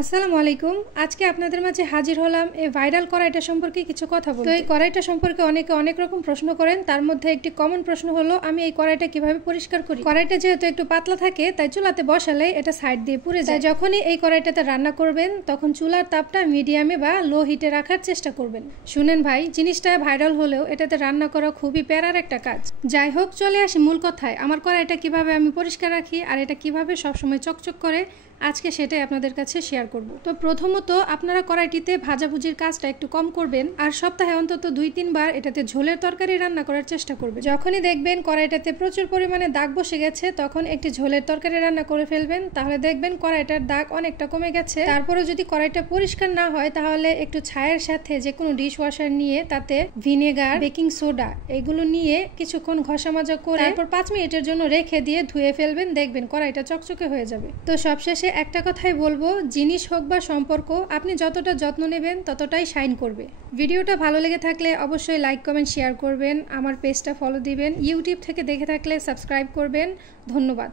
আসসালামু আলাইকুম। আজকে আপনাদের মাঝে হাজির হলাম এই ভাইরাল কড়াইটা সম্পর্কে কিছু কথা বলতে। তো এই কড়াইটা সম্পর্কে অনেকে অনেক রকম প্রশ্ন করেন, তার মধ্যে একটি কমন প্রশ্ন হলো আমি এই কড়াইটা কিভাবে পরিষ্কার করি। কড়াইটা যেহেতু একটু পাতলা থাকে তাই চুলাতে বসালে এটা সাইড দিয়ে পুড়ে যায়। যখনই এই কড়াইটাতে রান্না করবেন তখন চুলার তাপটা মিডিয়ামে বা লো হিটে রাখার চেষ্টা করবেন। শুনেন ভাই, জিনিসটা ভাইরাল হলেও এটাতে রান্না করা খুবই প্যারার একটা কাজ। যাই হোক, চলে আসি মূল কথায়। আমার কড়াইটা কিভাবে আমি পরিষ্কার রাখি আর এটা কিভাবে সবসময় চকচক করে, আজকে সেটাই আপনাদের কাছে শেয়ার করব। তো প্রথমত আপনারা কড়াইটিতে ভাজাভুজির কাজটা একটু কম করবেন আর সপ্তাহে অন্তত 2-3 বার এটাতে ঝোলের তরকারি রান্না করার চেষ্টা করবেন। যখনই দেখবেন কড়াইটাতে প্রচুর পরিমাণে দাগ বসে গেছে তখন একটি ঝোলের তরকারি রান্না করে ফেলবেন, তাহলে দেখবেন কড়াইটার দাগ অনেকটা কমে গেছে। তারপরে যদি কড়াইটা পরিষ্কার না হয় তাহলে একটু ছায়ের সাথে যে কোনো ডিশ ওয়াশার নিয়ে তাতে ভিনেগার, বেকিং সোডা এগুলো নিয়ে কিছুক্ষণ ঘষা মাজা করে তারপর 5 মিনিটের জন্য রেখে দিয়ে ধুয়ে ফেলবেন, দেখবেন কড়াইটা চকচকে হয়ে যাবে। তো সবশেষে একটা কথাই বলবো, জিনিস হোক বা সম্পর্ক, আপনি যতটা যত্ন নেবেন ততটাই শাইন করবে। ভিডিওটা ভালো লেগে থাকলে অবশ্যই লাইক, কমেন্ট, শেয়ার করবেন। আমার পেজটা ফলো দিবেন। ইউটিউব থেকে দেখে থাকলে সাবস্ক্রাইব করবেন। ধন্যবাদ।